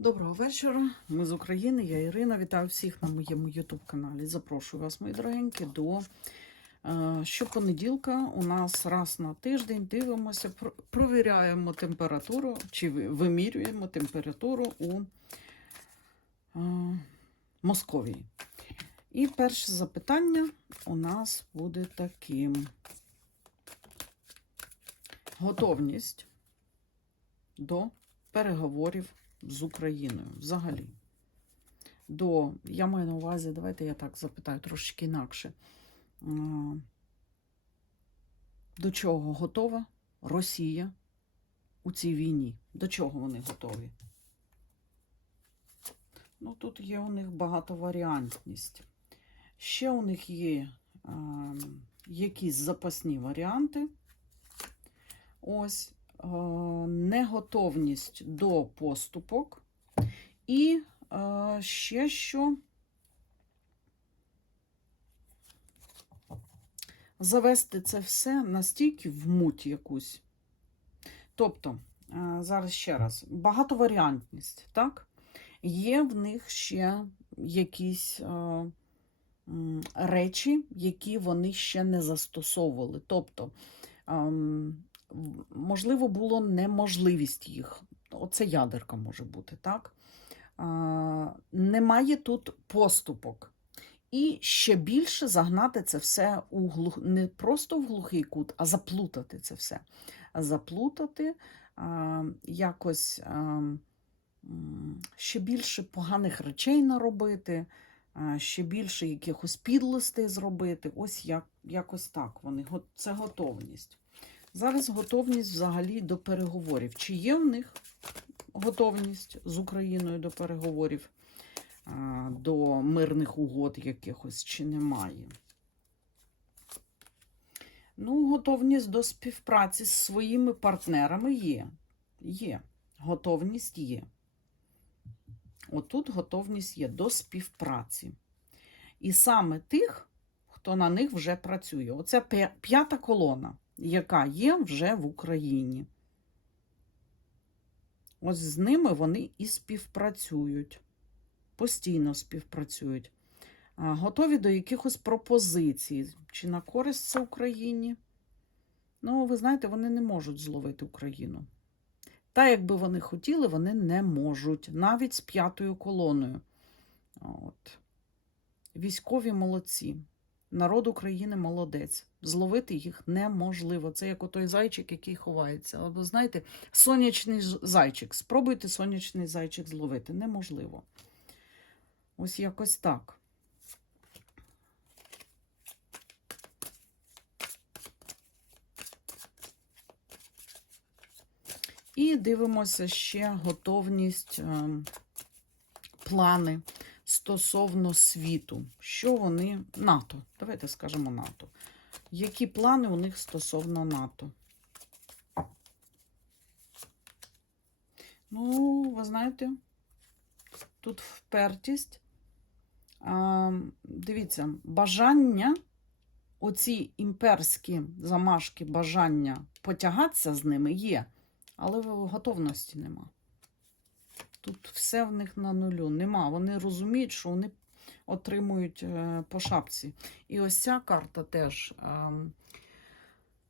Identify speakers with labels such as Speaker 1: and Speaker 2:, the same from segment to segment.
Speaker 1: Доброго вечора. Ми з України. Я Ірина. Вітаю всіх на моєму YouTube каналі. Запрошую вас, мої дорогенькі, до е, щопонеділка. У нас раз на тиждень дивимося, провіряємо температуру чи вимірюємо температуру у е, Московії. І перше запитання у нас буде таким: готовність до переговорів з Україною взагалі. До, я маю на увазі, давайте я так запитаю трошки інакше. До чого готова Росія у цій війні? До чого вони готові? Ну, тут є у них багатоваріантність. Ще у них є а, якісь запасні варіанти. Ось е, неготовність до поступок. І е, ще що завести це все настільки в муть якусь. Тобто, е, зараз ще раз, багатоваріантність, так? Є в них ще якісь е, речі, які вони ще не застосовували. Тобто, ем, можливо, було неможливість їх. Оце ядерка може бути, так? Немає тут поступок. І ще більше загнати це все у глух... не просто в глухий кут, а заплутати це все. Заплутати, а, якось а, ще більше поганих речей наробити, а, ще більше якихось підлостей зробити. Ось як, якось так вони. Це готовність. Зараз готовність взагалі до переговорів. Чи є в них готовність з Україною до переговорів, до мирних угод якихось, чи немає? Ну, готовність до співпраці з своїми партнерами є. Є. Готовність є. Отут готовність є до співпраці. І саме тих, хто на них вже працює. Оце п'ята колона, яка є вже в Україні. Ось з ними вони і співпрацюють, постійно співпрацюють. Готові до якихось пропозицій. Чи на користь це Україні? Ну, ви знаєте, вони не можуть зловити Україну. Та, якби вони хотіли, вони не можуть, навіть з п'ятою колоною. От. Військові молодці. Народ України молодець. Зловити їх неможливо. Це як отой зайчик, який ховається. Або, знаєте, сонячний зайчик. Спробуйте сонячний зайчик зловити. Неможливо. Ось якось так. І дивимося ще готовність, ем, плани стосовно світу. Що вони НАТО? Давайте скажемо НАТО. Які плани у них стосовно НАТО? Ну, ви знаєте, тут впертість. А, дивіться, бажання, оці імперські замашки, бажання потягатися з ними є, але готовності нема. Тут все в них на нулю. Нема. Вони розуміють, що вони отримують е, по шапці. І ось ця карта теж. ем,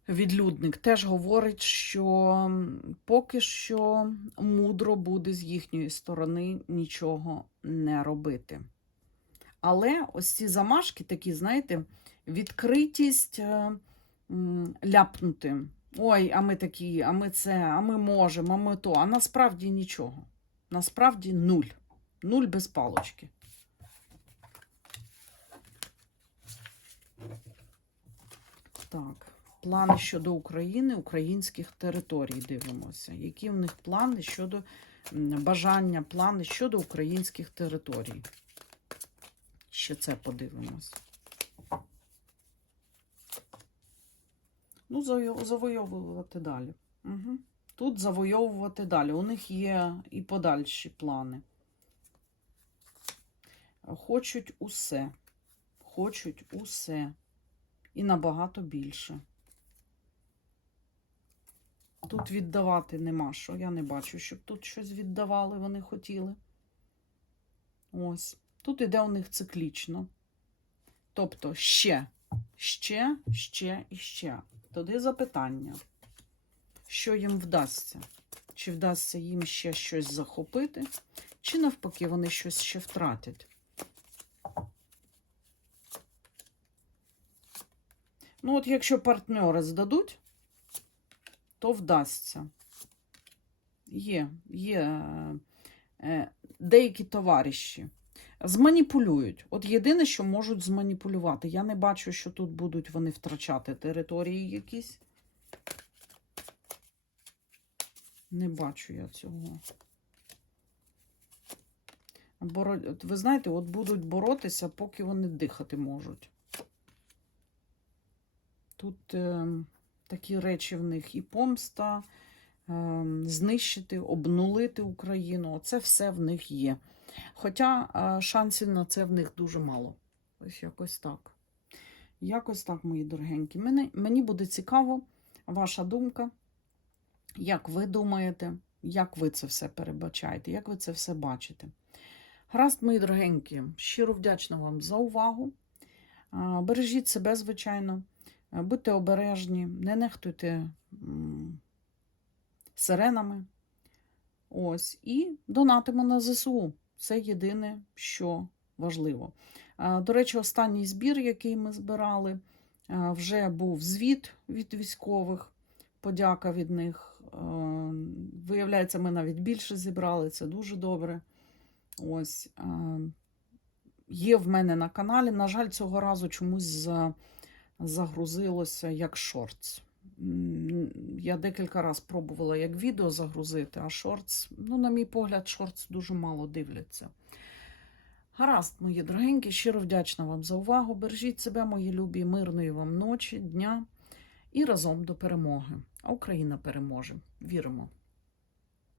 Speaker 1: Відлюдник теж говорить, що поки що мудро буде з їхньої сторони нічого не робити. Але ось ці замашки такі, знаєте, відкритість е, ляпнути. Ой, а ми такі, а ми це, а ми можемо, а ми то. А насправді нічого. Насправді нуль. Нуль без палочки. Так, плани щодо України, українських територій дивимося. Які в них плани щодо бажання, плани щодо українських територій? Ще це подивимось. Ну, завойовувати далі. Угу. Тут завойовувати далі. У них є і подальші плани. Хочуть усе. Хочуть усе. І набагато більше. Тут віддавати нема що. Я не бачу, щоб тут щось віддавали, вони хотіли. Ось. Тут іде у них циклічно. Тобто ще, ще, ще і ще. Тоді запитання, що їм вдасться? Чи вдасться їм ще щось захопити, чи навпаки вони щось ще втратять? Ну, от якщо партнери здадуть, то вдасться. Є, є е, деякі товариші. Зманіпулюють. От єдине, що можуть зманіпулювати. Я не бачу, що тут будуть вони втрачати території якісь. Не бачу я цього. Боро... Ви знаєте, от будуть боротися, поки вони дихати можуть. Тут е, такі речі в них і помста, е, знищити, обнулити Україну. Це все в них є. Хоча е, шансів на це в них дуже мало. Ось якось так. Якось так, мої дорогенькі. Мені, мені буде цікаво ваша думка. Як ви думаєте, як ви це все передбачаєте, як ви це все бачите? Гаразд, мої дорогенькі, щиро вдячна вам за увагу. Бережіть себе, звичайно, будьте обережні, не нехтуйте сиренами. Ось, і донатимо на ЗСУ. Це єдине, що важливо. До речі, останній збір, який ми збирали, вже був звіт від військових, подяка від них. Е, Виявляється, ми навіть більше зібрали, це дуже добре. Ось е, є в мене на каналі. На жаль, цього разу чомусь за- загрузилося як шортс. Я декілька разів пробувала як відео загрузити, а шортс, ну, на мій погляд, шортс дуже мало дивляться. Гаразд, мої дорогенькі, щиро вдячна вам за увагу. Бережіть себе, мої любі, мирної вам ночі, дня і разом до перемоги. А Україна переможе. Віримо.